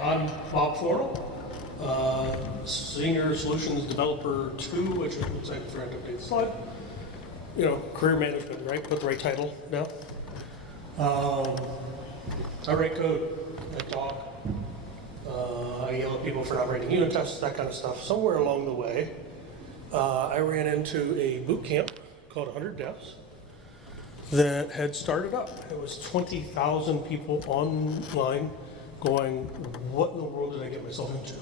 I'm Bob Fornell, Senior Solutions Developer 2, which it looks like for update slide. You know, career management, right? Put the right title now. I write code, I talk, I yell at people for not writing unit tests, that kind of stuff. Somewhere along the way, I ran into a boot camp called 100 Devs that had started up. It was 20,000 people online going, what in the world did I get myself into?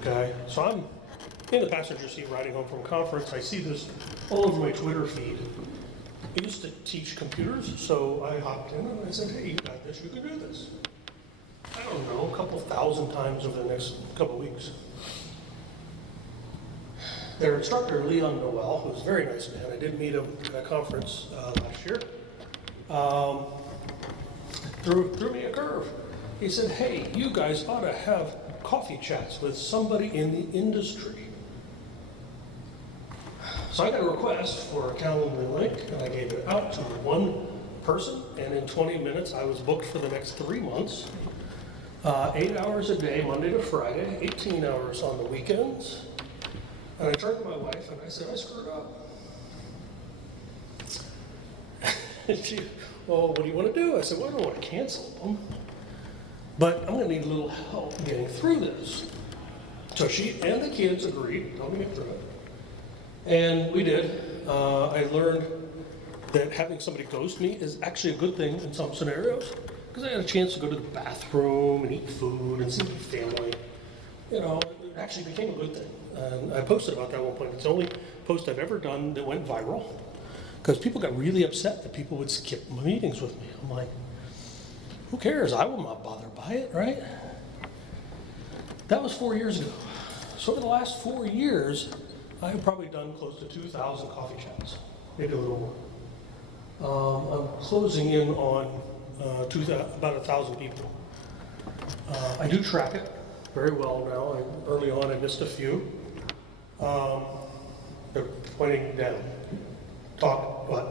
Okay, so I'm in the passenger seat riding home from a conference. I see this all over my Twitter feed. I used to teach computers, so I hopped in and I said, hey, you got this, you can do this. I don't know, a couple thousand times over the next couple weeks. Their instructor, Leon Noel, who's a very nice man, I did meet him at a conference last year, threw me a curve. He said, hey, you guys ought to have coffee chats with somebody in the industry. So I got a request for a Calendly link, and I gave it out to one person, and in 20 minutes I was booked for the next 3 months. 8 hours a day, Monday to Friday, 18 hours on the weekends. And I turned to my wife and I said, I screwed up. And she, well, what do you want to do? I said, well, I don't want to cancel them, but I'm going to need a little help getting through this. So she and the kids agreed to help me get through it. And we did. I learned that having somebody ghost me is actually a good thing in some scenarios, because I had a chance to go to the bathroom and eat food and see my family. You know, it actually became a good thing. And I posted about that at one point. It's the only post I've ever done that went viral, because people got really upset that people would skip my meetings with me. I'm like, who cares? I will not bother by it, right? That was 4 years ago. So over the last 4 years, I have probably done close to 2,000 coffee chats, maybe a little more. I'm closing in on about 1,000 people. I do track it very well now. Early on, I missed a few. They're pointing down. Talk, what?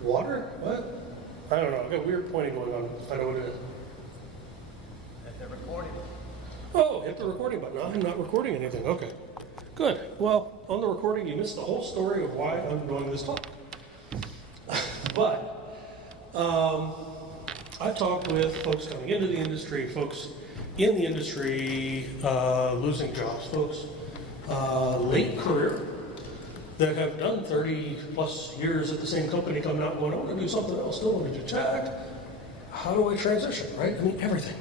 Water? What? I don't know. I've got weird pointing going on. I don't know what it is. Hit the recording. Oh, hit the recording button. I'm not recording anything. Okay. Good. Well, on the recording, you missed the whole story of why I'm doing this talk. But I've talked with folks coming into the industry, folks in the industry losing jobs, folks late career that have done 30 plus years at the same company, coming out and going, I want to do something else, still want to do tech. How do I transition, right? I mean, everything.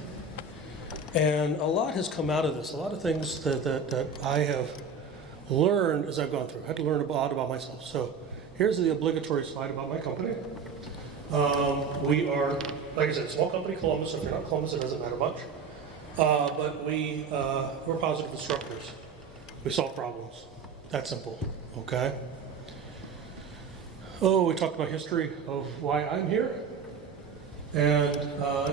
And a lot has come out of this, a lot of things that I have learned as I've gone through. I had to learn a lot about myself. So here's the obligatory slide about my company. We are, like I said, small company, Columbus. If you're not Columbus, it doesn't matter much. But we're positive disruptors. We solve problems. That simple, okay? Oh, we talked about history of why I'm here. And,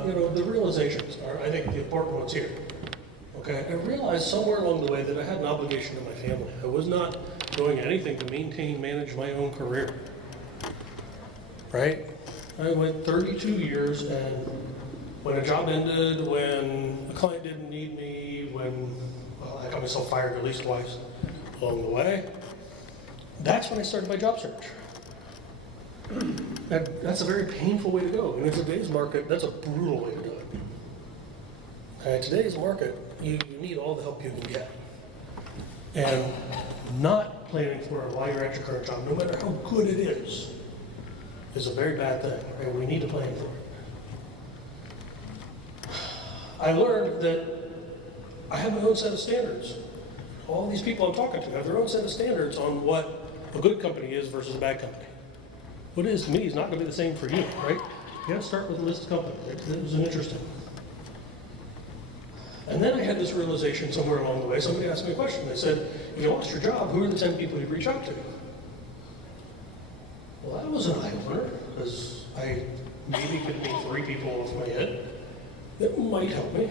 you know, the realizations are, I think, the important ones here. Okay, I realized somewhere along the way that I had an obligation to my family. I was not doing anything to manage my own career, right? I went 32 years, and when a job ended, when a client didn't need me, when, well, I got myself fired at least twice along the way, that's when I started my job search. That's a very painful way to go. And in today's market, that's a brutal way to do it. In today's market, you need all the help you can get. And not planning for why you're at your current job, no matter how good it is a very bad thing. Right? We need to plan for it. I learned that I have my own set of standards. All these people I'm talking to have their own set of standards on what a good company is versus a bad company. What it is to me is not going to be the same for you, right? You got to start with a list of companies. It was interesting. And then I had this realization somewhere along the way. Somebody asked me a question. They said, you lost your job. Who are the 10 people you'd reach out to? Well, that was an eye-opener, because I maybe could name 3 people off my head that might help me.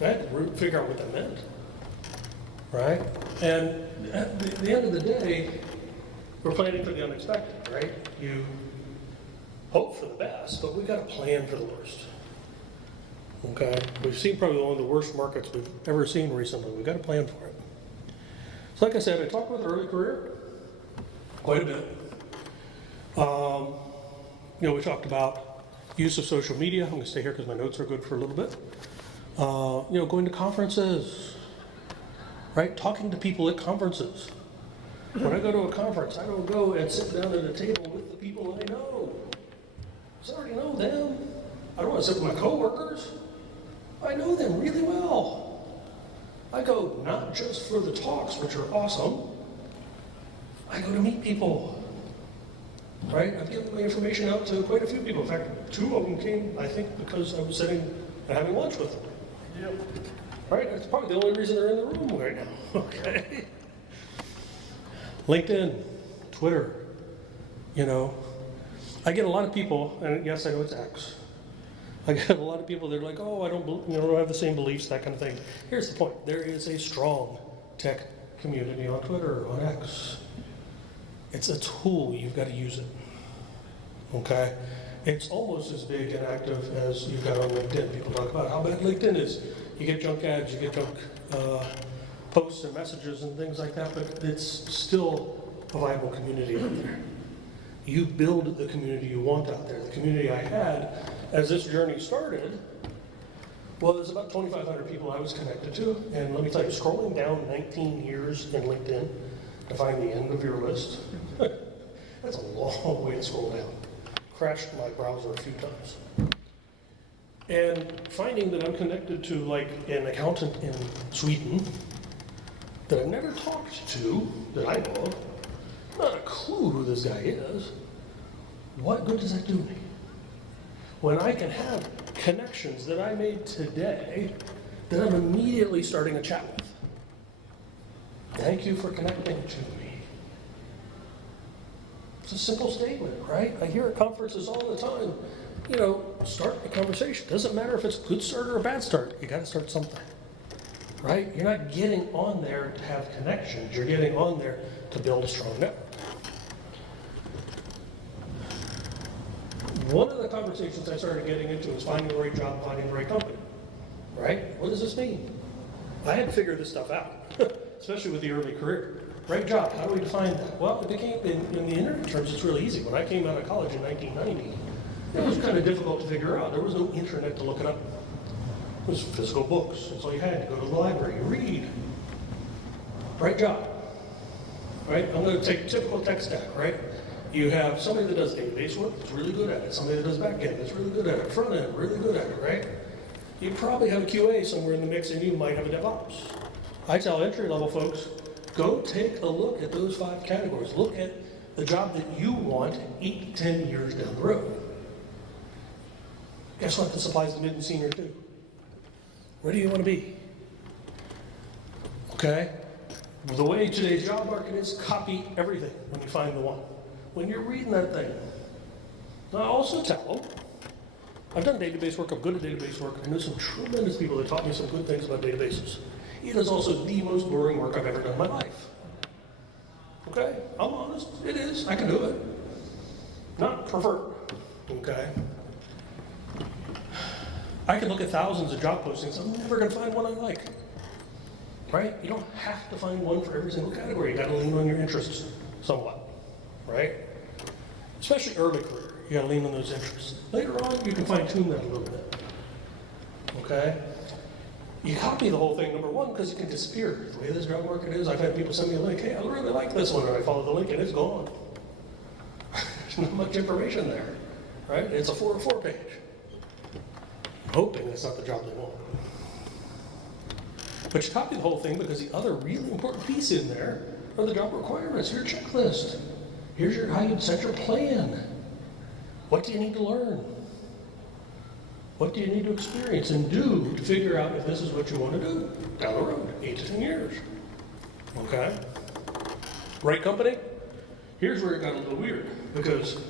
I had to figure out what that meant, right? And at the end of the day, we're planning for the unexpected, right? You hope for the best, but we've got to plan for the worst. Okay? We've seen probably one of the worst markets we've ever seen recently. We've got to plan for it. So like I said, I talked about early career quite a bit. We talked about use of social media. I'm going to stay here because my notes are good for a little bit. Going to conferences, right? Talking to people at conferences. When I go to a conference, I don't go and sit down at a table with the people I know. I already know them. I don't want to sit with my coworkers. I know them really well. I go not just for the talks, which are awesome. I go to meet people. Right? I've given my information out to quite a few people. In fact, 2 of them came, I think, because I was sitting and having lunch with them. Yep. Right? That's probably the only reason they're in the room right now. Okay. LinkedIn, Twitter, I get a lot of people, and yes, I know it's X. I get a lot of people that are like, oh, I don't have the same beliefs, that kind of thing. Here's the point. There is a strong tech community on Twitter, on X. It's a tool, you've got to use it. Okay? It's almost as big and active as you've got on LinkedIn. People talk about how bad LinkedIn is. You get junk ads, you get junk posts and messages and things like that, but it's still a viable community out there. You build the community you want out there. The community I had as this journey started was about 2,500 people I was connected to. And let me tell you, scrolling down 19 years in LinkedIn to find the end of your list, that's a long way to scroll down. Crashed my browser a few times. And finding that I'm connected to like an accountant in Sweden that I've never talked to, that I know of, not a clue who this guy is, what good does that do me? When I can have connections that I made today that I'm immediately starting a chat with. Thank you for connecting to me. It's a simple statement, right? I hear at conferences all the time, start a conversation. Doesn't matter if it's a good start or a bad start. You got to start something, right? You're not getting on there to have connections. You're getting on there to build a strong network. One of the conversations I started getting into was finding the right job, finding the right company, right? What does this mean? I had to figure this stuff out, especially with the early career. Right job, how do we define that? Well, it became, in the internet terms, it's really easy. When I came out of college in 1990, it was kind of difficult to figure out. There was no internet to look it up. It was physical books. That's all you had. You go to the library, you read. Right job, right? I'm going to take typical tech stack, right? You have somebody that does database work that's really good at it. Somebody that does back end that's really good at it. Front end, really good at it, right? You probably have a QA somewhere in the mix, and you might have a DevOps. I tell entry-level folks, go take a look at those 5 categories. Look at the job that you want 8 to 10 years down the road. Guess what? This applies to mid and senior too. Where do you want to be? Okay? The way today's job market is, copy everything when you find the one. When you're reading that thing. Now, I also tell them, I've done database work, I'm good at database work, I know some tremendous people that taught me some good things about databases. It is also the most boring work I've ever done in my life. Okay? I'm honest, it is, I can do it. Not preferred, okay? I can look at thousands of job postings, I'm never gonna find one I like. Right? You don't have to find one for every single category, you gotta lean on your interests somewhat. Right? Especially early career, you gotta lean on those interests. Later on, you can fine tune that a little bit. Okay? You copy the whole thing, number one, because it can disappear. The way this job market is, I've had people send me a link, hey, I really like this one, and I follow the link and it's gone. There's not much information there. Right? It's a 404 page. I'm hoping that's not the job they want. But you copy the whole thing because the other really important piece in there are the job requirements, your checklist. Here's how you set your plan. What do you need to learn? What do you need to experience and do to figure out if this is what you want to do down the road, 8 to 10 years? Okay? Right company? Here's where it got a little weird, because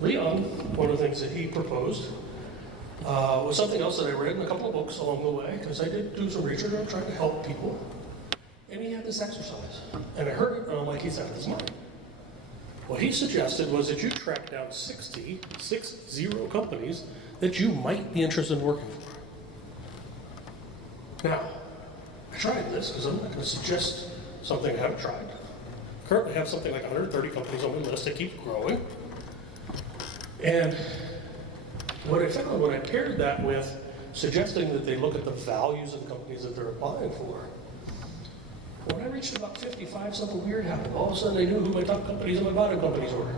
Leon, one of the things that he proposed was something else that I read in a couple of books along the way, because I did do some research on trying to help people. And he had this exercise. And I heard it, and I'm like, he's out of his mind. What he suggested was that you track down 60 companies that you might be interested in working for. Now, I tried this because I'm not going to suggest something I haven't tried. Currently have something like 130 companies on my list that keep growing. And what I found when I paired that with suggesting that they look at the values of the companies that they're applying for, when I reached about 55, something weird happened. All of a sudden, I knew who my top companies and my bottom companies were.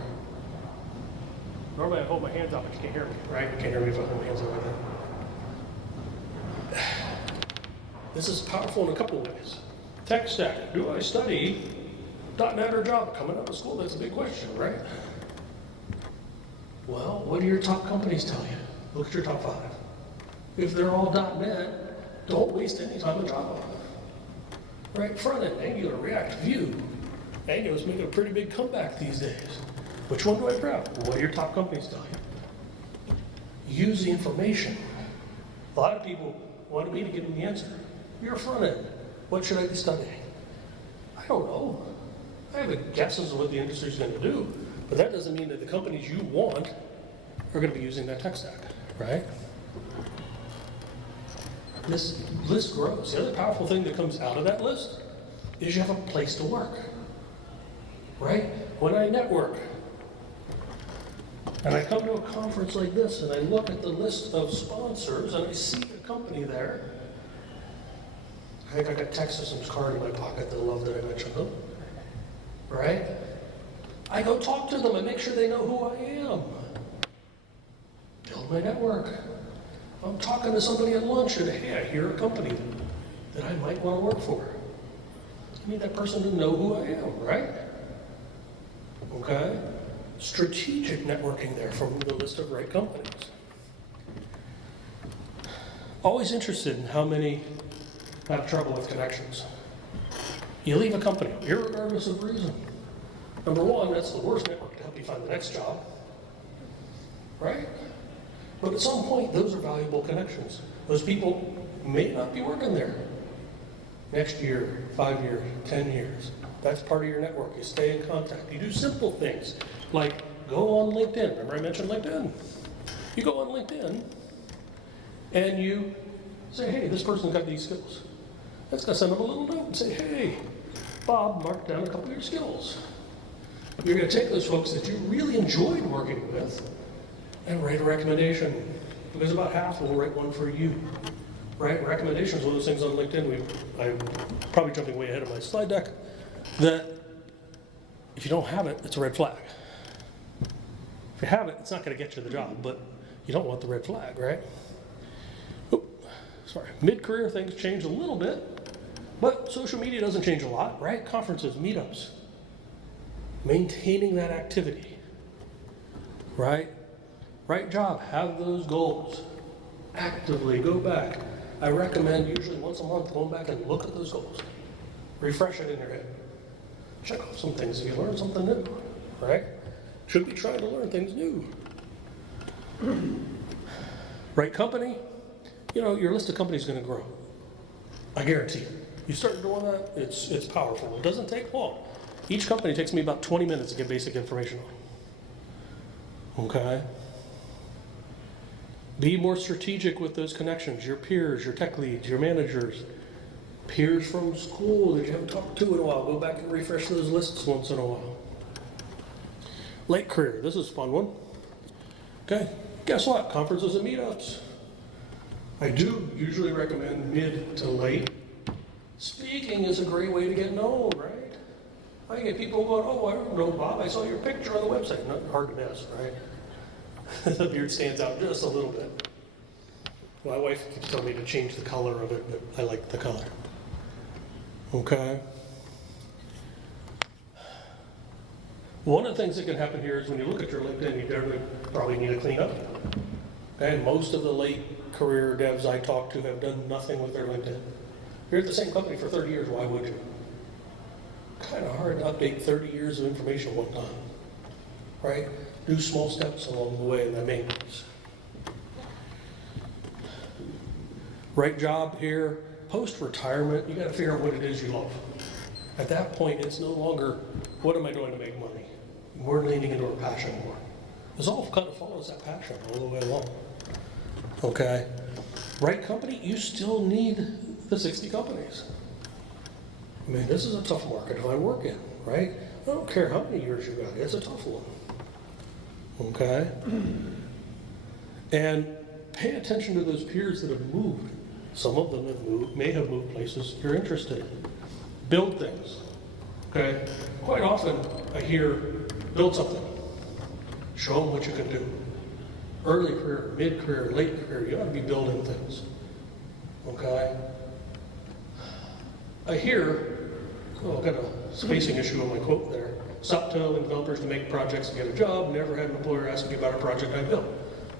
Normally, I hold my hands up, but you can't hear me, right? You can't hear me if I hold my hands up like that. This is powerful in a couple of ways. Tech stack. Do I study .NET or Java? Coming out of school, that's a big question, right? Well, what do your top companies tell you? Look at your top 5. If they're all .NET, don't waste any time on Java. Right, front end, Angular, React, Vue. Angular's making a pretty big comeback these days. Which one do I grab? What do your top companies tell you? Use the information. A lot of people wanted me to give them the answer. You're a front end. What should I be studying? I don't know. I have a guess as to what the industry's going to do, but that doesn't mean that the companies you want are going to be using that tech stack, right? This list grows. The other powerful thing that comes out of that list is you have a place to work, right? When I network, and I come to a conference like this, and I look at the list of sponsors, and I see a company there. I think I got Texas's card in my pocket. They'll love that I mentioned them, right? I go talk to them and make sure they know who I am. Build my network. I'm talking to somebody at lunch and, hey, I hear a company that I might want to work for. I need that person to know who I am, right? Okay? Strategic networking there from the list of right companies. Always interested in how many have trouble with connections. You leave a company, irregardless of reason. Number one, that's the worst network to help you find the next job, right? But at some point, those are valuable connections. Those people may not be working there next year, 5 years, 10 years. That's part of your network. You stay in contact. You do simple things like go on LinkedIn. Remember I mentioned LinkedIn? You go on LinkedIn and you say, hey, this person's got these skills. That's going to send them a little note and say, hey, Bob marked down a couple of your skills. You're going to take those folks that you really enjoyed working with and write a recommendation, because about half will write one for you. Right? Recommendations, one of those things on LinkedIn, I'm probably jumping way ahead of my slide deck, that if you don't have it, it's a red flag. If you have it, it's not going to get you the job, but you don't want the red flag, right? Oop, sorry. Mid-career things change a little bit, but social media doesn't change a lot, right? Conferences, meetups, maintaining that activity, right? Right job, have those goals. Actively go back. I recommend usually once a month going back and look at those goals. Refresh it in your head. Check off some things if you learn something new, right? Should be trying to learn things new. Right company, you know, your list of companies is going to grow. I guarantee it. You start doing that, it's powerful. It doesn't take long. Each company takes me about 20 minutes to get basic information on. Okay? Be more strategic with those connections, your peers, your tech leads, your managers, peers from school that you haven't talked to in a while. Go back and refresh those lists once in a while. Late career, this is a fun one. Okay, guess what? Conferences and meetups. I do usually recommend mid to late. Speaking is a great way to get known, right? I get people going, oh, I don't know, Bob, I saw your picture on the website. Not hard to miss, right? The beard stands out just a little bit. My wife keeps telling me to change the color of it, but I like the color. Okay. One of the things that can happen here is when you look at your LinkedIn, you probably need to clean up. Okay, most of the late career devs I talk to have done nothing with their LinkedIn. You're at the same company for 30 years, why would you? Kind of hard to update 30 years of information one time, right? Do small steps along the way in that maintenance. Right job here, post-retirement, you got to figure out what it is you love. At that point, it's no longer, what am I doing to make money? We're leaning into our passion more. This all kind of follows that passion all the way along. Okay? Right company, you still need the 60 companies. I mean, this is a tough market to find work in, right? I don't care how many years you got, it's a tough one. Okay? And pay attention to those peers that have moved. Some of them have moved, may have moved places you're interested in. Build things. Okay? Quite often I hear, build something. Show them what you can do. Early career, mid-career, late career, you ought to be building things. Okay? I hear, oh, I've got a spacing issue on my quote there. Stop telling developers to make projects and get a job. Never had an employer ask me about a project I built.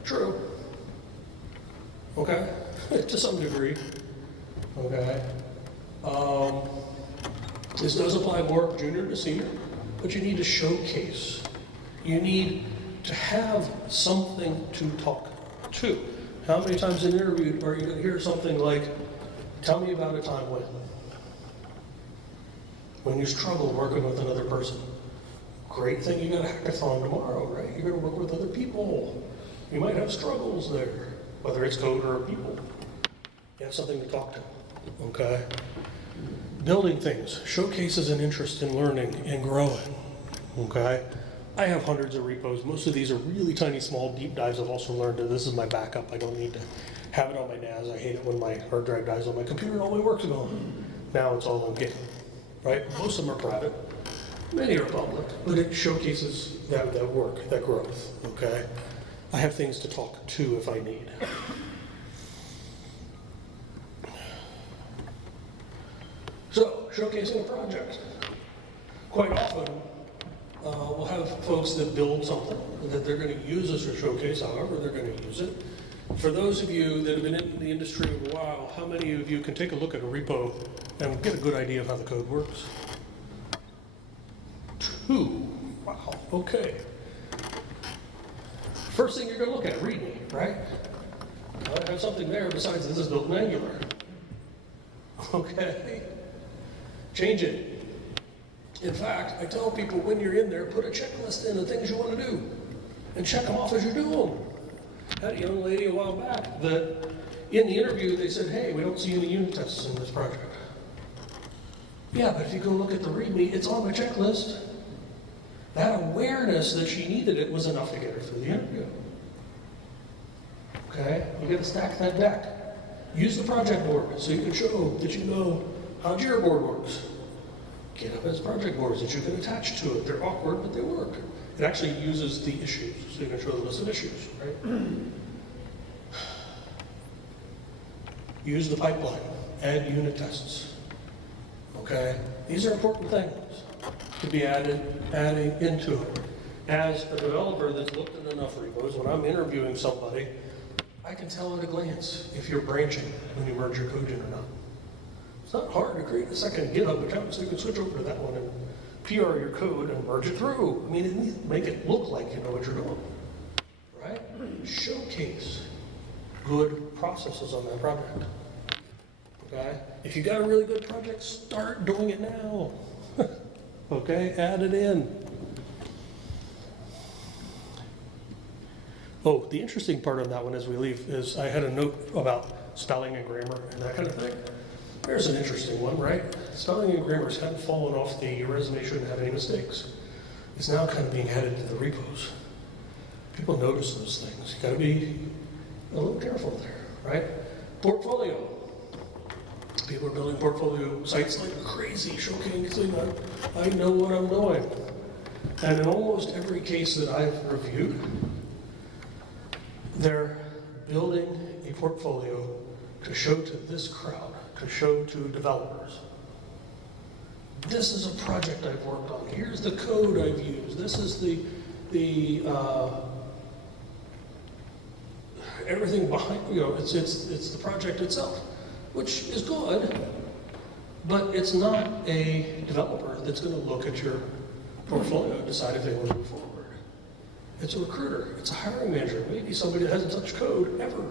True. Okay? To some degree. Okay? This does apply more junior to senior, but you need to showcase. You need to have something to talk to. How many times in an interview are you going to hear something like, tell me about a time when you struggled working with another person? Great thing you got a hackathon tomorrow, right? You're going to work with other people. You might have struggles there, whether it's code or people. You have something to talk to, okay? Building things showcases an interest in learning and growing, okay? I have hundreds of repos. Most of these are really tiny, small, deep dives. I've also learned that this is my backup. I don't need to have it on my NAS. I hate it when my hard drive dies on my computer and all my work's gone. Now it's all on GitHub, right? Most of them are private. Many are public, but it showcases that work, that growth, okay? I have things to talk to if I need. So, showcasing a project. Quite often, we'll have folks that build something that they're going to use as a showcase, however they're going to use it. For those of you that have been in the industry a while, how many of you can take a look at a repo and get a good idea of how the code works? 2. Wow, okay. First thing you're going to look at, README, right? I have something there besides this is built in Angular. Okay. Change it. In fact, I tell people when you're in there, put a checklist in of things you want to do and check them off as you do them. I had a young lady a while back that in the interview they said, hey, we don't see any unit tests in this project. Yeah, but if you go look at the README, it's on my checklist. That awareness that she needed it was enough to get her through the interview. Okay, you got to stack that deck. Use the project board so you can show that you know how Jira board works. GitHub has project boards that you can attach to it. They're awkward, but they work. It actually uses the issues, so you can show the list of issues, right? Use the pipeline. Add unit tests. Okay? These are important things to be adding into it. As a developer that's looked at enough repos, when I'm interviewing somebody, I can tell at a glance if you're branching when you merge your code in or not. It's not hard to create a second GitHub account so you can switch over to that one and PR your code and merge it through. I mean, make it look like you know what you're doing, right? Showcase good processes on that project, okay? If you got a really good project, start doing it now, okay? Add it in. Oh, the interesting part on that one as we leave is I had a note about spelling and grammar and that kind of thing. There's an interesting one, right? Spelling and grammar has kind of fallen off the resume, shouldn't have any mistakes. It's now kind of being added to the repos. People notice those things. You gotta be a little careful there, right? Portfolio. People are building portfolio sites like crazy, showcasing I know what I'm doing. And in almost every case that I've reviewed, they're building a portfolio to show to this crowd, to show to developers. This is a project I've worked on. Here's the code I've used. This is the everything behind, it's the project itself, which is good, but it's not a developer that's going to look at your portfolio and decide if they want to move forward. It's a recruiter, it's a hiring manager, maybe somebody that hasn't touched code ever.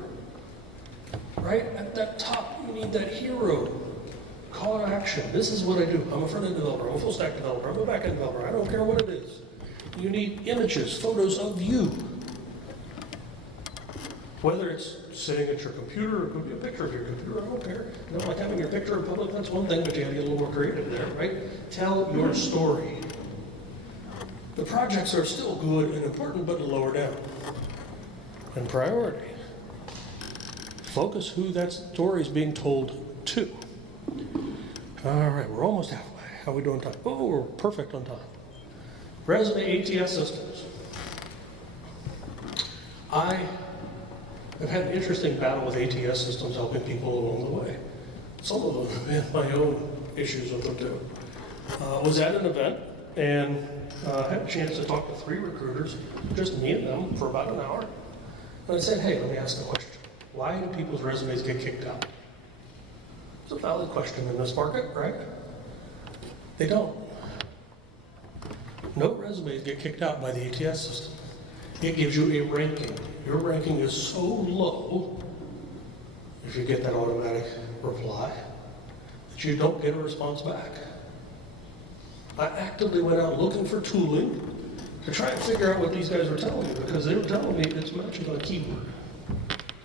Right? At that top, you need that hero. Call to action. This is what I do. I'm a front-end developer. I'm a full-stack developer. I'm a back-end developer. I don't care what it is. You need images, photos of you. Whether it's sitting at your computer, or it could be a picture of your computer, I don't care. You know, like having your picture in public, that's one thing, but you have to get a little more creative there, right? Tell your story. The projects are still good and important, but lower down. And priority. Focus who that story is being told to. All right, we're almost halfway. How are we doing time? Oh, we're perfect on time. Resume ATS systems. I have had an interesting battle with ATS systems helping people along the way. Some of them have my own issues with them too. Was at an event and had a chance to talk to 3 recruiters, just me and them, for about an hour. And I said, hey, let me ask a question. Why do people's resumes get kicked out? It's a valid question in this market, right? They don't. No resumes get kicked out by the ATS system. It gives you a ranking. Your ranking is so low, if you get that automatic reply, that you don't get a response back. I actively went out looking for tooling to try and figure out what these guys were telling me, because they were telling me it's matching on a keyword.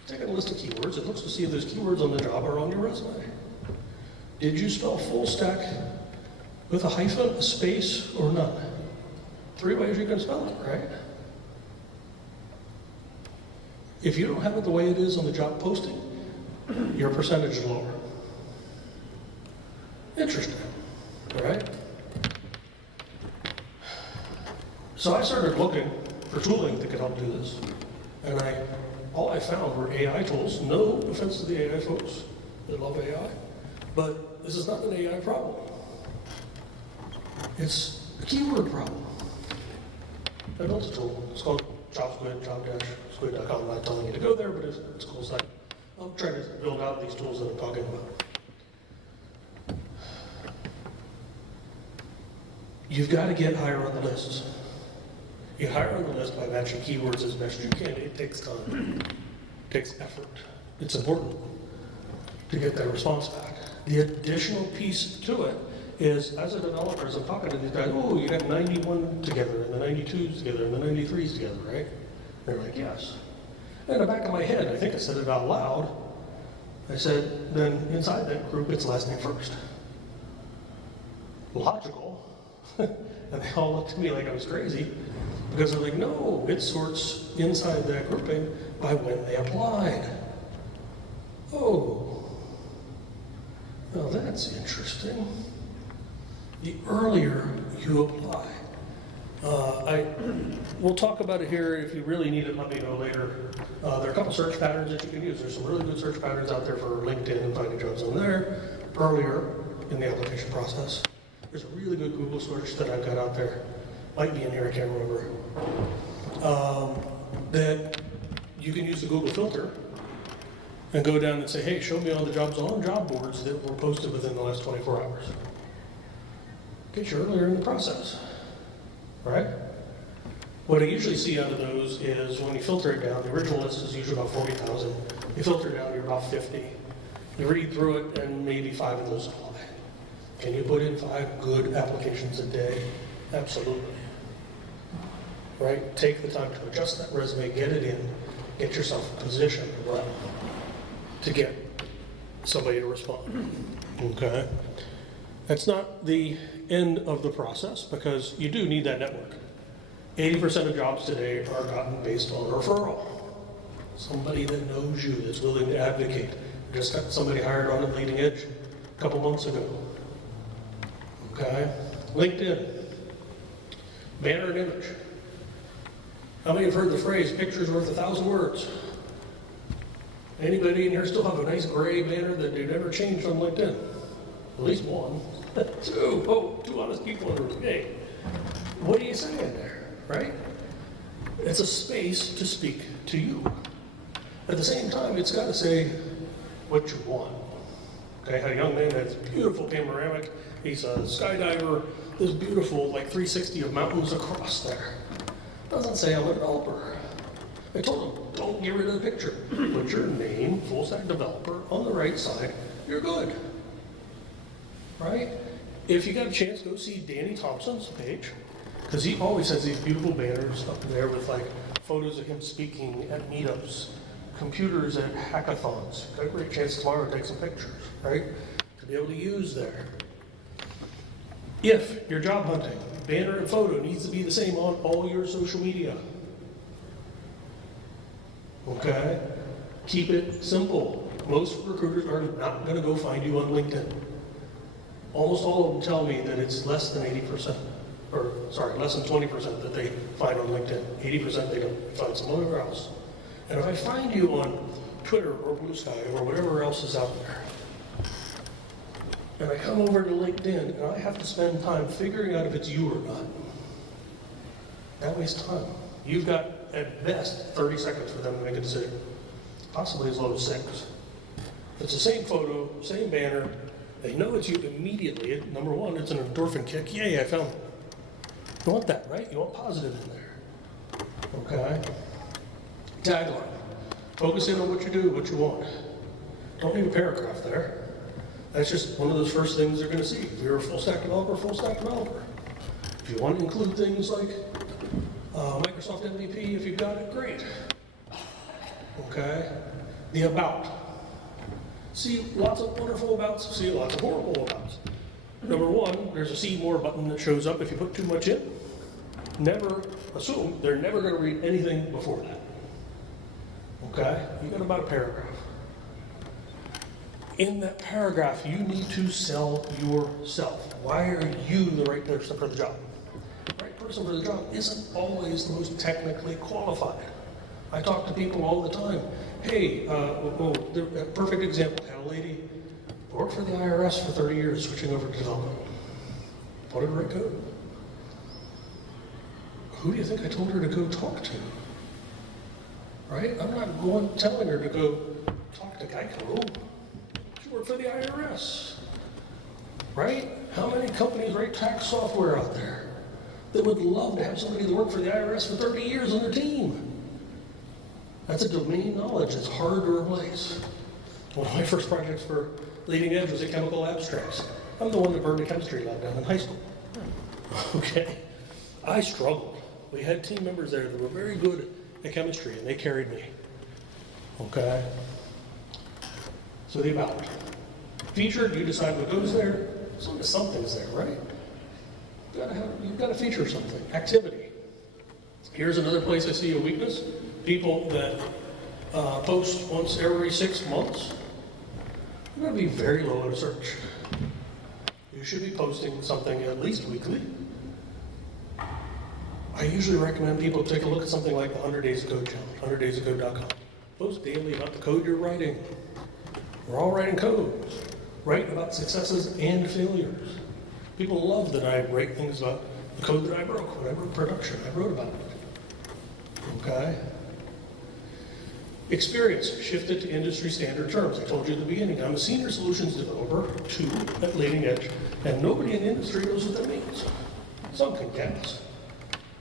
Taking a list of keywords, it looks to see if those keywords on the job are on your resume. Did you spell full stack with a hyphen, a space, or none? 3 ways you can spell it, right? If you don't have it the way it is on the job posting, your percentage is lower. Interesting, right? So I started looking for tooling that could help do this. And all I found were AI tools. No offense to the AI folks that love AI, but this is not an AI problem. It's a keyword problem. I built a tool. It's called JobSquid, job-squid.com. I'm not telling you to go there, but it's a cool site. I'm trying to build out these tools that I'm talking about. You've got to get higher on the list. Get higher on the list by matching keywords as best you can. It takes time. It takes effort. It's important to get that response back. The additional piece to it is, as a developer, as I'm talking to these guys, oh, you got 91 together, and the 92s together, and the 93s together, right? They're like, yes. And in the back of my head, I think I said it out loud, I said, then inside that group, it's last name first. Logical. And they all looked at me like I was crazy, because they're like, no, it sorts inside that grouping by when they applied. Oh, well, that's interesting. The earlier you apply. We'll talk about it here. If you really need it, let me know later. There are a couple search patterns that you can use. There's some really good search patterns out there for LinkedIn and finding jobs on there earlier in the application process. There's a really good Google search that I've got out there. Might be in here, I can't remember. That you can use the Google filter and go down and say, hey, show me all the jobs on job boards that were posted within the last 24 hours. Get you earlier in the process, right? What I usually see out of those is when you filter it down, the original list is usually about 40,000. You filter it down, you're about 50. You read through it, and maybe 5 of those apply. Can you put in 5 good applications a day? Absolutely. Right? Take the time to adjust that resume, get it in, get yourself positioned well to get somebody to respond. Okay? That's not the end of the process, because you do need that network. 80% of jobs today are gotten based on referral. Somebody that knows you, that's willing to advocate. Just got somebody hired on at Leading Edge a couple months ago. Okay? LinkedIn. Banner and image. How many have heard the phrase, picture's worth 1,000 words? Anybody in here still have a nice gray banner that they never changed on LinkedIn? At least one. 2. Oh, 2 honest people in the room. Hey, what are you saying there, right? It's a space to speak to you. At the same time, it's got to say what you want. Okay, I had a young man that's beautiful panoramic. He's a skydiver. This beautiful, like 360 of mountains across there. Doesn't say I'm a developer. I told him, don't get rid of the picture. Put your name, full stack developer, on the right side. You're good. Right? If you got a chance, go see Danny Thompson's page, because he always has these beautiful banners up there with like photos of him speaking at meetups computers at hackathons. Got a great chance tomorrow to take some pictures, right? To be able to use there. If you're job hunting, banner and photo needs to be the same on all your social media. Okay? Keep it simple. Most recruiters are not going to go find you on LinkedIn. Almost all of them tell me that it's less than 80%, or sorry, less than 20% that they find on LinkedIn. 80% they don't find somewhere else. And if I find you on Twitter or Blue Sky or whatever else is out there, and I come over to LinkedIn and I have to spend time figuring out if it's you or not, that wastes time. You've got, at best, 30 seconds for them to make a decision, possibly as low as 6. If it's the same photo, same banner, they know it's you immediately. Number one, it's an endorphin kick. Yay, I found it. You want that, right? You want positive in there. Okay? Tagline. Focus in on what you do, what you want. Don't need a paragraph there. That's just one of those first things they're going to see. If you're a full stack developer, full stack developer. If you want to include things like Microsoft MVP, if you've got it, great. Okay? The about. See lots of wonderful abouts, see lots of horrible abouts. Number one, there's a see more button that shows up if you put too much in. Never assume they're never going to read anything before that. Okay? You got about a paragraph. In that paragraph, you need to sell yourself. Why are you the right person for the job? The right person for the job isn't always the most technically qualified. I talk to people all the time. Hey, a perfect example. Had a lady worked for the IRS for 30 years, switching over to development. Wanted to write code. Who do you think I told her to go talk to? Right? I'm not telling her to go talk to Geico. She worked for the IRS. Right? How many companies write tax software out there that would love to have somebody that worked for the IRS for 30 years on their team? That's a domain knowledge that's hard to replace. One of my first projects for Leading Edge was at Chemical Abstracts. I'm the one that burned the chemistry lab down in high school. Okay? I struggled. We had team members there that were very good at chemistry, and they carried me. Okay? So the about. Featured, you decide what goes there. Something's there, right? You've got to feature something. Activity. Here's another place I see a weakness. People that post once every 6 months, you're going to be very low in a search. You should be posting something at least weekly. I usually recommend people take a look at something like the 100 Days of Code Challenge, 100daysofcode.com. Post daily about the code you're writing. We're all writing codes. Write about successes and failures. People love that I write things about the code that I broke. When I wrote production, I wrote about it. Okay? Experience shifted to industry standard terms. I told you at the beginning, I'm a senior solutions developer, 2 at Leading Edge, and nobody in the industry knows what that means. Some can guess.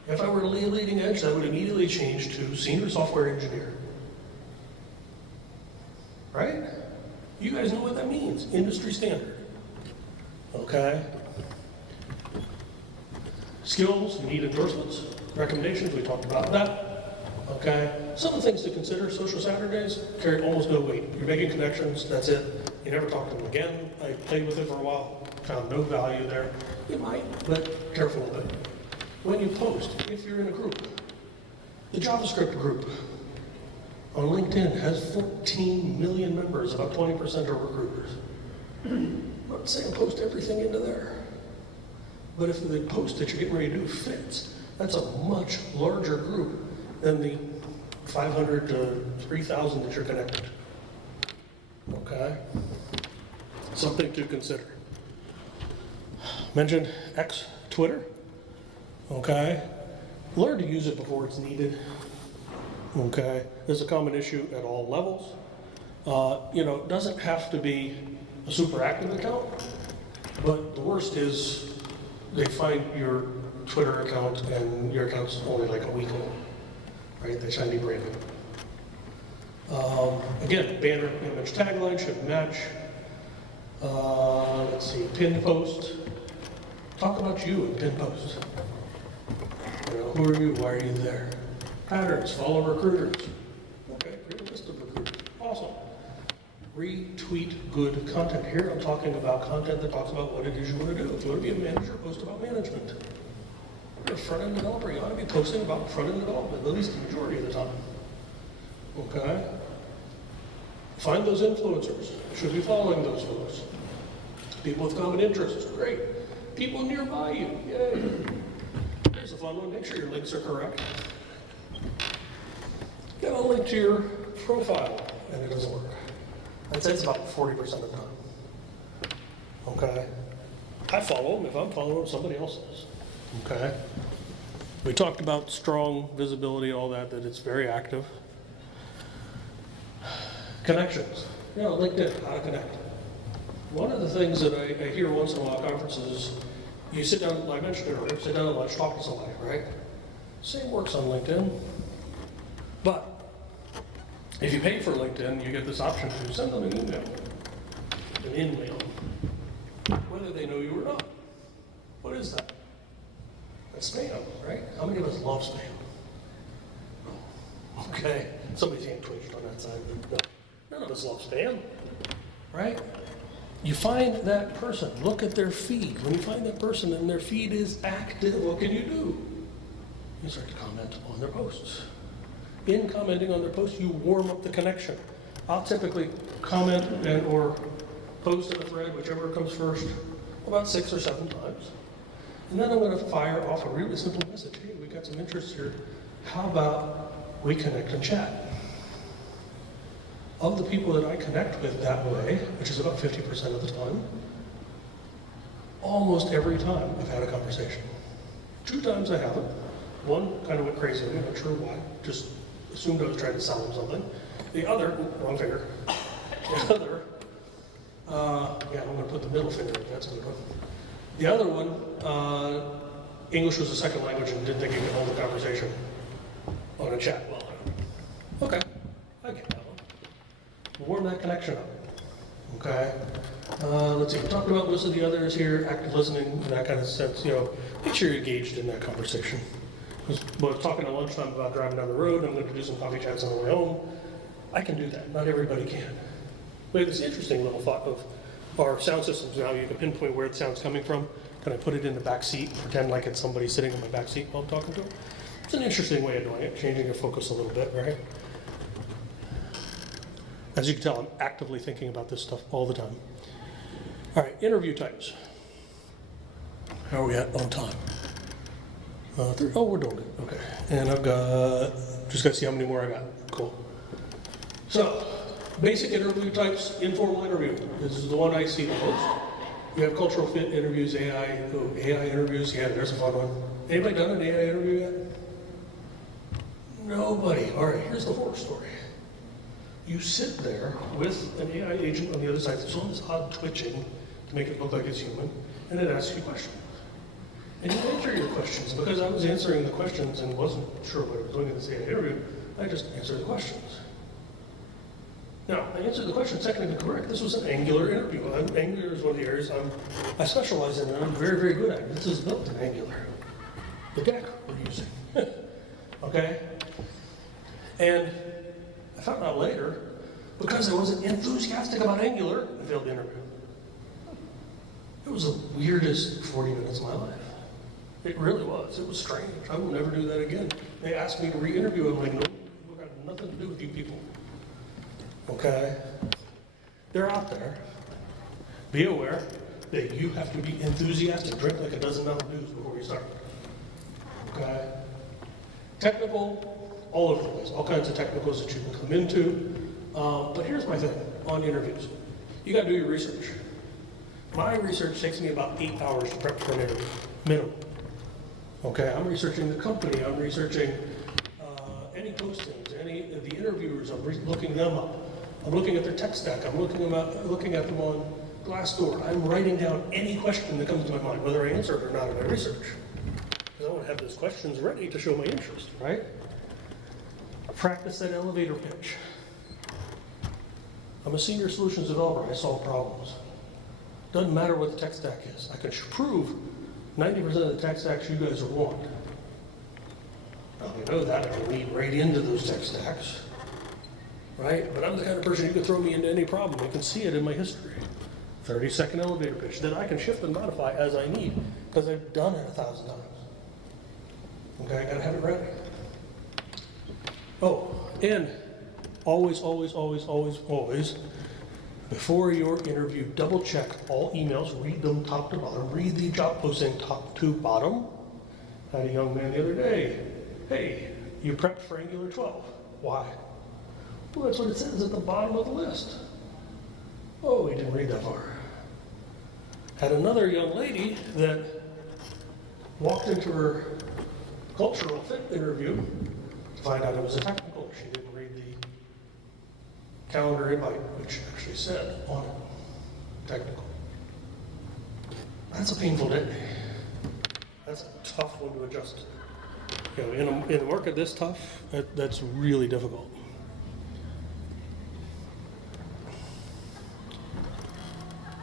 If I were to lead Leading Edge, that would immediately change to senior software engineer. Right? You guys know what that means, industry standard. Okay? Skills, you need endorsements, recommendations, we talked about that. Okay? Some of the things to consider, social Saturdays carry almost no weight. You're making connections, that's it. You never talk to them again. I played with it for a while, found no value there. You might, but careful of it. When you post, if you're in a group, the JavaScript group on LinkedIn has 14 million members, about 20% are recruiters. I'm not saying post everything into there. But if the post that you're getting ready to do fits, that's a much larger group than the 500 to 3,000 that you're connected to. Okay? Something to consider. Mentioned X, Twitter. Okay? Learn to use it before it's needed. Okay? There's a common issue at all levels. It doesn't have to be a super active account, but the worst is they find your Twitter account and your account's only like a week old. Right? They shiny branding. Again, banner, image, tagline should match. Let's see, pin post. Talk about you in pin post. Who are you? Why are you there? Patterns, follow recruiters. Okay, create a list of recruiters. Retweet good content. Here I'm talking about content that talks about what it is you want to do. If you want to be a manager, post about management. If you're a front-end developer, you ought to be posting about front-end development, at least the majority of the time. Okay? Find those influencers. You should be following those folks. People with common interests, great. People nearby you, yay. Here's a fun one. Make sure your links are correct. Get a link to your profile, and it doesn't work. I'd say it's about 40% of the time. Okay? I follow them if I'm following them, somebody else is. Okay? We talked about strong visibility, all that it's very active. Connections. You know, LinkedIn, how to connect. One of the things that I hear once in a while at conferences is you sit down, like I mentioned earlier, sit down at lunch, talk to somebody, right? Same works on LinkedIn. But if you pay for LinkedIn, you get this option to send them an email. An in-mail. Whether they know you or not. What is that? That's spam, right? How many of us love spam? Okay, somebody's hand twitched on that side. No. None of us love spam, right? You find that person, look at their feed. When you find that person and their feed is active, what can you do? You start to comment on their posts. In commenting on their posts, you warm up the connection. I'll typically comment and or post in a thread, whichever comes first, about 6 or 7 times. And then I'm going to fire off a really simple message. Hey, we got some interest here. How about we connect and chat? Of the people that I connect with that way, which is about 50% of the time, almost every time I've had a conversation. 2 times I haven't. One kind of went crazy. I'm not sure why. Just assumed I was trying to sell them something. The other, wrong finger. The other, yeah, I'm going to put the middle finger in. That's a good one. The other one, English was a second language and didn't think he could hold the conversation on a chat. Well, okay, I get that one. Warm that connection up. Okay. Let's see. We talked about most of the others here. Active listening in that kind of sense. You know, make sure you're engaged in that conversation. I was talking at lunchtime about driving down the road. I'm going to do some coffee chats on the way home. I can do that. Not everybody can. We have this interesting little thought of our sound systems now. You can pinpoint where the sound's coming from. Can I put it in the back seat, pretend like it's somebody sitting in my back seat while I'm talking to them? It's an interesting way of doing it, changing your focus a little bit, right? As you can tell, I'm actively thinking about this stuff all the time. All right, interview types. How are we at on time? Oh, we're doing good. Okay. And I've got, just got to see how many more I got. Cool. So, basic interview types, informal interview. This is the one I see the most. You have cultural fit interviews, AI interviews. Yeah, there's a fun one. Anybody done an AI interview yet? Nobody. All right, here's the horror story. You sit there with an AI agent on the other side. There's all this odd twitching to make it look like it's human, and it asks you questions. And you answer your questions. Because I was answering the questions and wasn't sure what I was doing in this AI interview, I just answered the questions. Now, I answered the question technically correct. This was an Angular interview. Angular is one of the areas I specialize in, and I'm very, very good at. This is built in Angular. The deck we're using. Okay? And I found out later, because I wasn't enthusiastic about Angular, I failed the interview. It was the weirdest 40 minutes of my life. It really was. It was strange. I will never do that again. They asked me to re-interview. I'm like, no, we've got nothing to do with you people. Okay? They're out there. Be aware that you have to be enthusiastic. Drink like a dozen Mountain Dews before you start. Okay? Technical, all over the place. All kinds of technicals that you can come into. But here's my thing on interviews. You got to do your research. My research takes me about 8 hours to prep for an interview, minimum. Okay, I'm researching the company. I'm researching any postings, any of the interviewers. I'm looking them up. I'm looking at their tech stack. I'm looking at them on Glassdoor. I'm writing down any question that comes to my mind, whether I answer it or not in my research. Because I want to have those questions ready to show my interest, right? Practice that elevator pitch. I'm a senior solutions developer. I solve problems. Doesn't matter what the tech stack is. I can prove 90% of the tech stacks you guys want. Now, you know that, I can lead right into those tech stacks. right? But I'm the kind of person you can throw me into any problem. You can see it in my history. 30-second elevator pitch that I can shift and modify as I need because I've done it 1,000 times. Okay, I gotta have it ready. Oh, and always, before your interview, double check all emails, read them top to bottom, read the job posting top to bottom. I had a young man the other day, hey, you prepped for Angular 12. Why? Well, that's what it says at the bottom of the list. Oh, he didn't read that far. Had another young lady that walked into her cultural fit interview to find out it was a technical. She didn't read the calendar invite, which actually said on it, technical. That's a painful day. That's a tough one to adjust to. You know, in a market this tough, that's really difficult.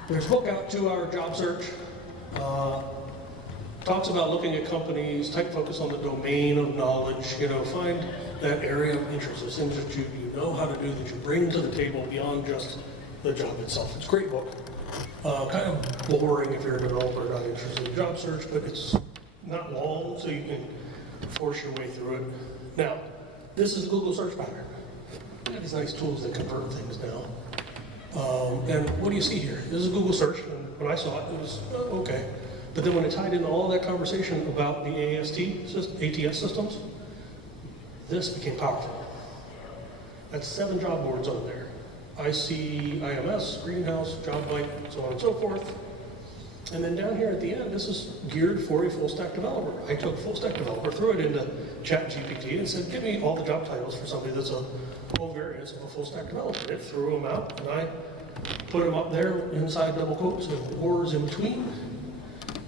There's a book out, 2-Hour Job Search. Talks about looking at companies, type focus on the domain of knowledge, find that area of interest, those things that you know how to do, that you bring to the table beyond just the job itself. It's a great book. Kind of boring if you're a developer not interested in job search, but it's not long, so you can force your way through it. Now, this is the Google search pattern. They have these nice tools that convert things now. And what do you see here? This is Google search, and when I saw it, it was okay. But then when it tied in all that conversation about the ATS systems, this became powerful. That's 7 job boards on there. IMS, Greenhouse, Job Bite, so on and so forth. And then down here at the end, this is geared for a full stack developer. I took full stack developer, threw it into ChatGPT and said, give me all the job titles for somebody that's a full variance of a full stack developer. It threw them out, and I put them up there inside double quotes and ors in between.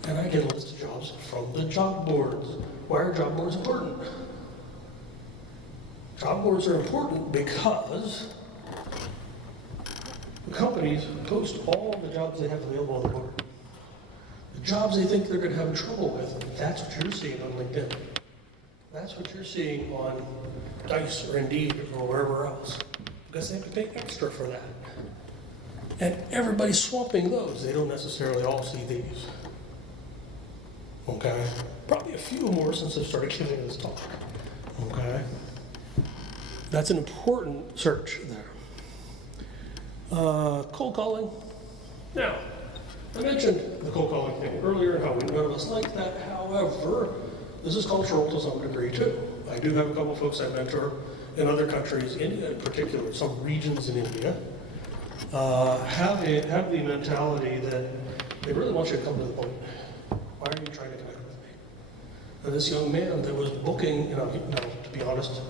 And I get a list of jobs from the job boards. Why are job boards important? Job boards are important because the companies post all the jobs they have available on the board. The jobs they think they're going to have trouble with, that's what you're seeing on LinkedIn. That's what you're seeing on Dice or Indeed or wherever else. Because they have to pay extra for that. And everybody's swamping those. They don't necessarily all see these. Okay? Probably a few more since I started giving this talk. Okay? That's an important search there. Cold calling. Now, I mentioned the cold calling thing earlier and how none of us like that. However, this is cultural to some degree too. I do have a couple folks I mentor in other countries, India in particular, some regions in India, have the mentality that they really want you to come to the point. Why are you trying to connect with me? And this young man that was booking, to be honest,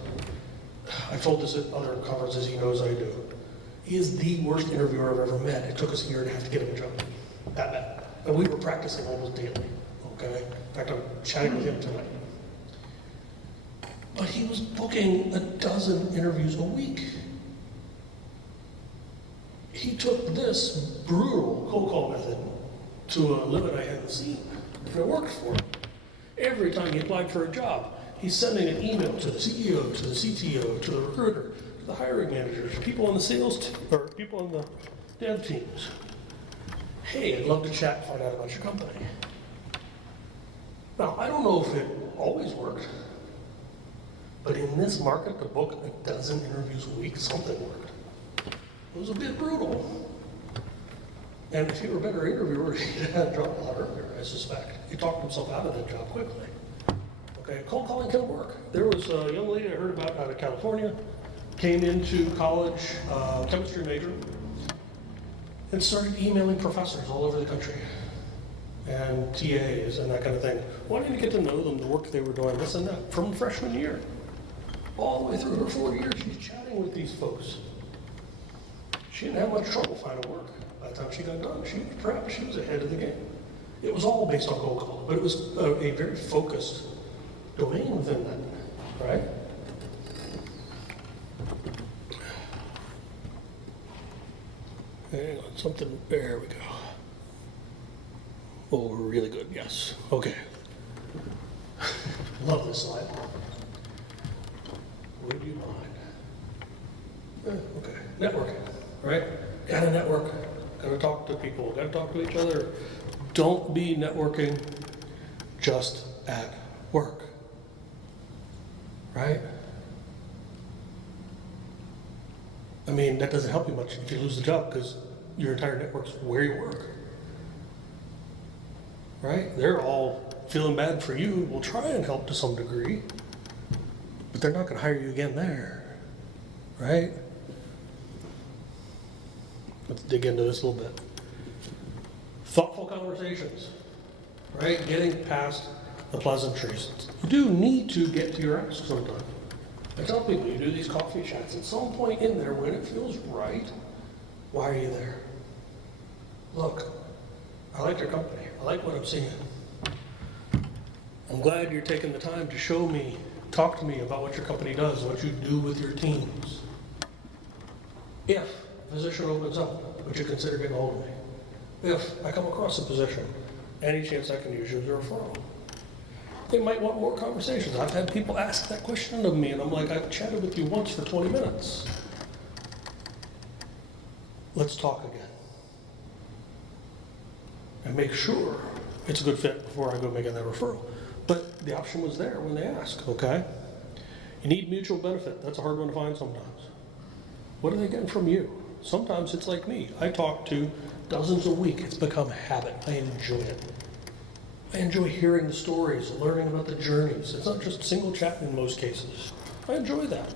I've told this at other conferences, he knows I do. He is the worst interviewer I've ever met. It took us a year and a half to get him a job. That bad. And we were practicing almost daily. Okay? In fact, I'm chatting with him tonight. But he was booking 12 interviews a week. He took this brutal cold call method to a limit I hadn't seen. And it worked for him. Every time he applied for a job, he's sending an email to the CEO, to the CTO, to the recruiter, to the hiring managers, people on the sales or people on the dev teams. Hey, I'd love to chat and find out about your company. Now, I don't know if it always worked, but in this market, to book 12 interviews a week, something worked. It was a bit brutal. And if he were a better interviewer, he'd have had a job a lot earlier, I suspect. He talked himself out of that job quickly. Okay, cold calling can work. There was a young lady I heard about out of California, came into college, chemistry major, and started emailing professors all over the country and TAs and that kind of thing. Wanting to get to know them, the work they were doing, this and that, from freshman year. All the way through her 4 years, she's chatting with these folks. She didn't have much trouble finding work. By the time she got done, she was prepped, she was ahead of the game. It was all based on cold call, but it was a very focused domain within that, right? Hang on, something, there we go. Oh, we're really good, yes. Okay. Love this slide. Would you mind Okay, networking, right? Gotta network, gotta talk to people, gotta talk to each other. Don't be networking just at work, right? I mean, that doesn't help you much if you lose the job because your entire network's where you work, right? They're all feeling bad for you, will try and help to some degree, but they're not gonna hire you again there, right? Let's dig into this a little bit. Thoughtful conversations, right? Getting past the pleasantries. You do need to get to your ask sometimes. I tell people, you do these coffee chats, at some point in there, when it feels right, why are you there? Look, I like your company. I like what I'm seeing. I'm glad you're taking the time to show me, talk to me about what your company does, what you do with your teams. If a position opens up, would you consider getting a hold of me? If I come across a position, any chance I can use you as a referral? They might want more conversations. I've had people ask that question of me, and I'm like, I've chatted with you once for 20 minutes. Let's talk again. And make sure it's a good fit before I go making that referral. But the option was there when they asked, okay? You need mutual benefit. That's a hard one to find sometimes. What are they getting from you? Sometimes it's like me. I talk to dozens a week. It's become a habit. I enjoy it. I enjoy hearing the stories, learning about the journeys. It's not just single chat in most cases. I enjoy that.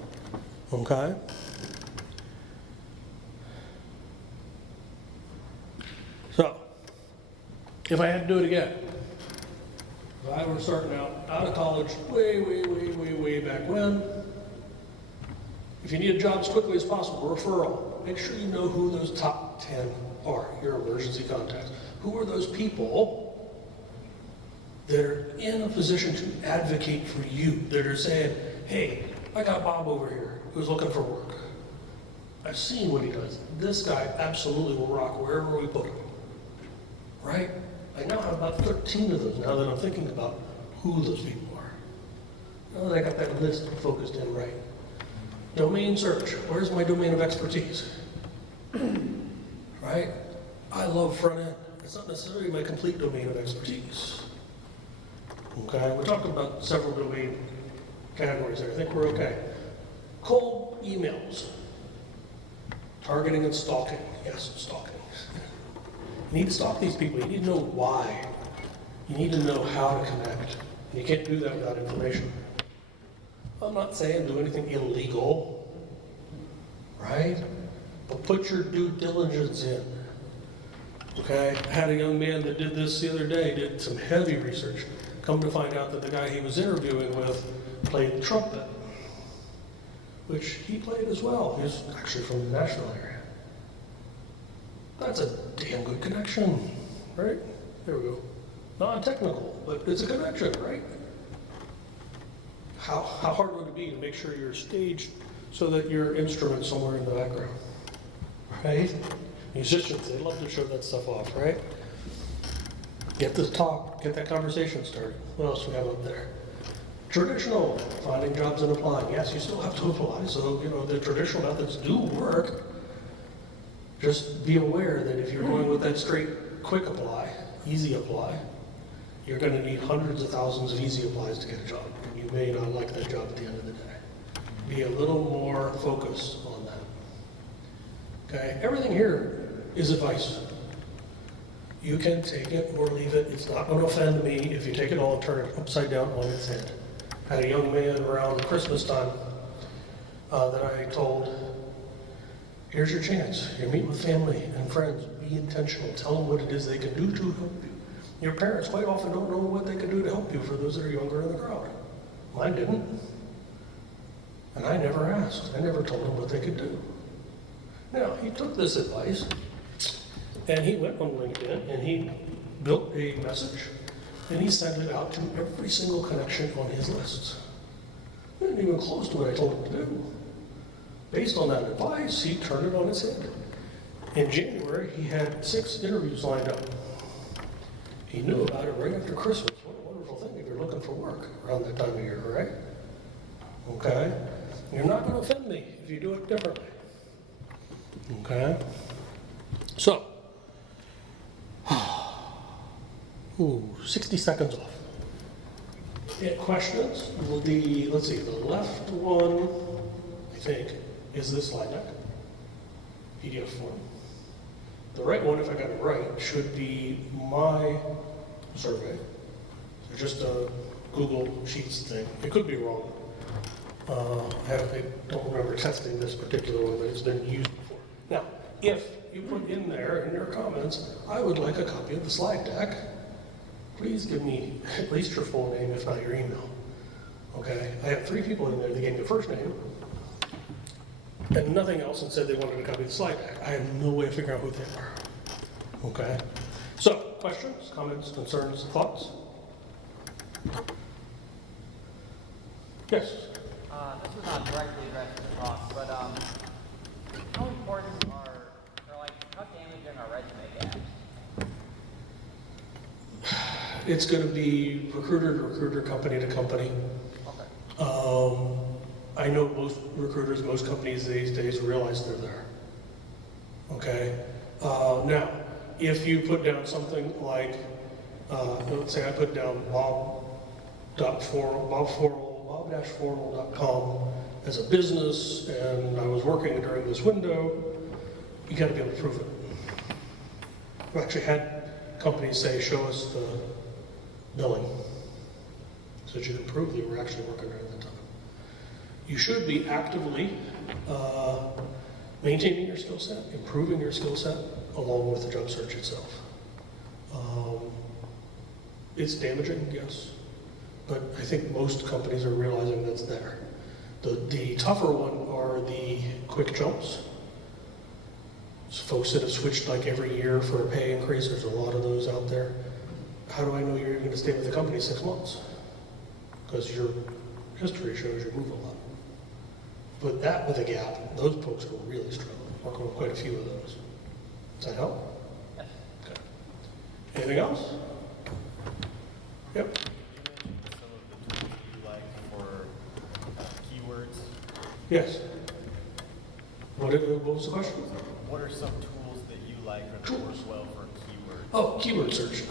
Okay? So, if I had to do it again, if I were starting out of college way back when, if you need a job as quickly as possible, referral, make sure you know who those top 10 are, your emergency contacts. Who are those people that are in a position to advocate for you, that are saying, hey, I got Bob over here who's looking for work. I've seen what he does. This guy absolutely will rock wherever we put him, right? I now have about 13 of those now that I'm thinking about who those people are. Now that I got that list focused in right. Domain search, where's my domain of expertise? Right? I love front end. It's not necessarily my complete domain of expertise. Okay, we're talking about several domain categories there. I think we're okay. Cold emails. Targeting and stalking. Yes, stalking. You need to stalk these people. You need to know why. You need to know how to connect. You can't do that without information. I'm not saying do anything illegal, right? But put your due diligence in. Okay, I had a young man that did this the other day, did some heavy research. Come to find out that the guy he was interviewing with played the trumpet, which he played as well. He's actually from the Nashville area. That's a damn good connection, right? There we go. Non-technical, but it's a connection, right? How hard would it be to make sure you're staged so that your instrument's somewhere in the background, right? Musicians, they love to show that stuff off, right? Get this talk, get that conversation started. What else do we have up there? Traditional, finding jobs and applying. Yes, you still have to apply, so the traditional methods do work. Just be aware that if you're going with that straight, quick apply, easy apply, you're going to need hundreds of thousands of easy applies to get a job. And you may not like that job at the end of the day. Be a little more focused on that. Okay, everything here is advice. You can take it or leave it. It's not going to offend me if you take it all and turn it upside down on its head. I had a young man around Christmas time that I told, here's your chance. You're meeting with family and friends. Be intentional. Tell them what it is they can do to help you. Your parents quite often don't know what they can do to help you, for those that are younger in the crowd. Mine didn't. And I never asked. I never told them what they could do. Now, he took this advice, and he went on LinkedIn, and he built a message, and he sent it out to every single connection on his lists. It wasn't even close to what I told him to do. Based on that advice, he turned it on his head. In January, he had 6 interviews lined up. He knew about it right after Christmas. What a wonderful thing if you're looking for work around that time of year, right? Okay? You're not going to offend me if you do it differently. Okay? So, 60 seconds off. Yeah, questions? Well, let's see, the left one, I think, is this slide deck, PDF form. The right one, if I got it right, should be my survey. So just a Google Sheets thing. It could be wrong. I don't remember testing this particular one, but it's been used before. Now, if you put in there in your comments, I would like a copy of the slide deck, please give me at least your full name, if not your email. Okay? I have 3 people in there that gave me the first name and nothing else and said they wanted a copy of the slide deck. I have no way of figuring out who they are. Okay? So, questions, comments, concerns, thoughts? Yes? This was not directly addressed to the cost, but how important are, or like, how damaging are resume gaps? It's going to be recruiter to recruiter, company to company. Okay. I know most recruiters, most companies these days realize they're there. Okay? Now, if you put down something like, let's say I put down bob-formal.com as a business, and I was working during this window, you got to be able to prove it. I've actually had companies say, show us the billing, so that you can prove that you were actually working during that time. You should be actively maintaining your skill set, improving your skill set, along with the job search itself. It's damaging, yes, but I think most companies are realizing that's there. The tougher one are the quick jumps. So folks that have switched like every year for a pay increase, there's a lot of those out there. How do I know you're going to stay with the company 6 months? Because your history shows you move a lot. Put that with a gap, those folks will really struggle. Working with quite a few of those. Does that help? Yes. Okay. Anything else? Yep. Some of the tools that you like for keywords. Yes. What was the question? What are some tools that you like or that work well for keywords? Oh, keyword search.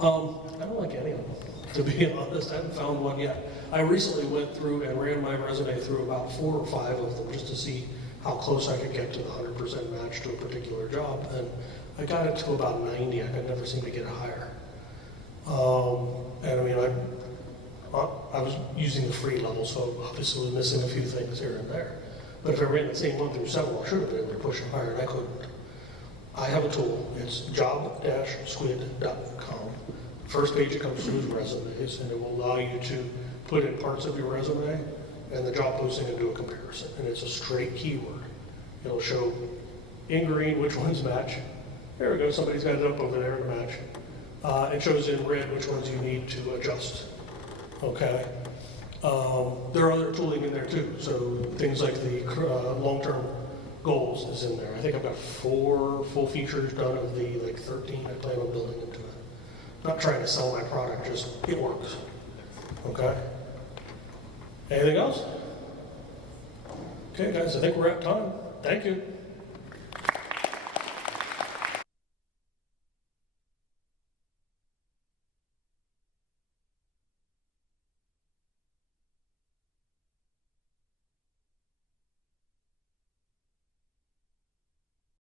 I don't like any of them, to be honest. I haven't found one yet. I recently went through and ran my resume through about 4 or 5 of them just to see how close I could get to the 100% match to a particular job. And I got it to about 90. I could never seem to get it higher. And I mean, I was using the free level, so obviously was missing a few things here and there. But if I ran the same 1 through 7, I should have been able to push it higher, and I couldn't. I have a tool. It's job-squid.com. First page it comes through is resumes, and it will allow you to put in parts of your resume and the job posting and do a comparison. And it's a straight keyword. It'll show in green which ones match. There we go. Somebody's got it up over there to match. It shows in red which ones you need to adjust. Okay. There are other tooling in there too. So things like the long-term goals is in there. I think I've got 4 full features done of the 13 I plan on building into it. Not trying to sell my product, just it works. Okay? Anything else? Okay, guys, I think we're at time. Thank you.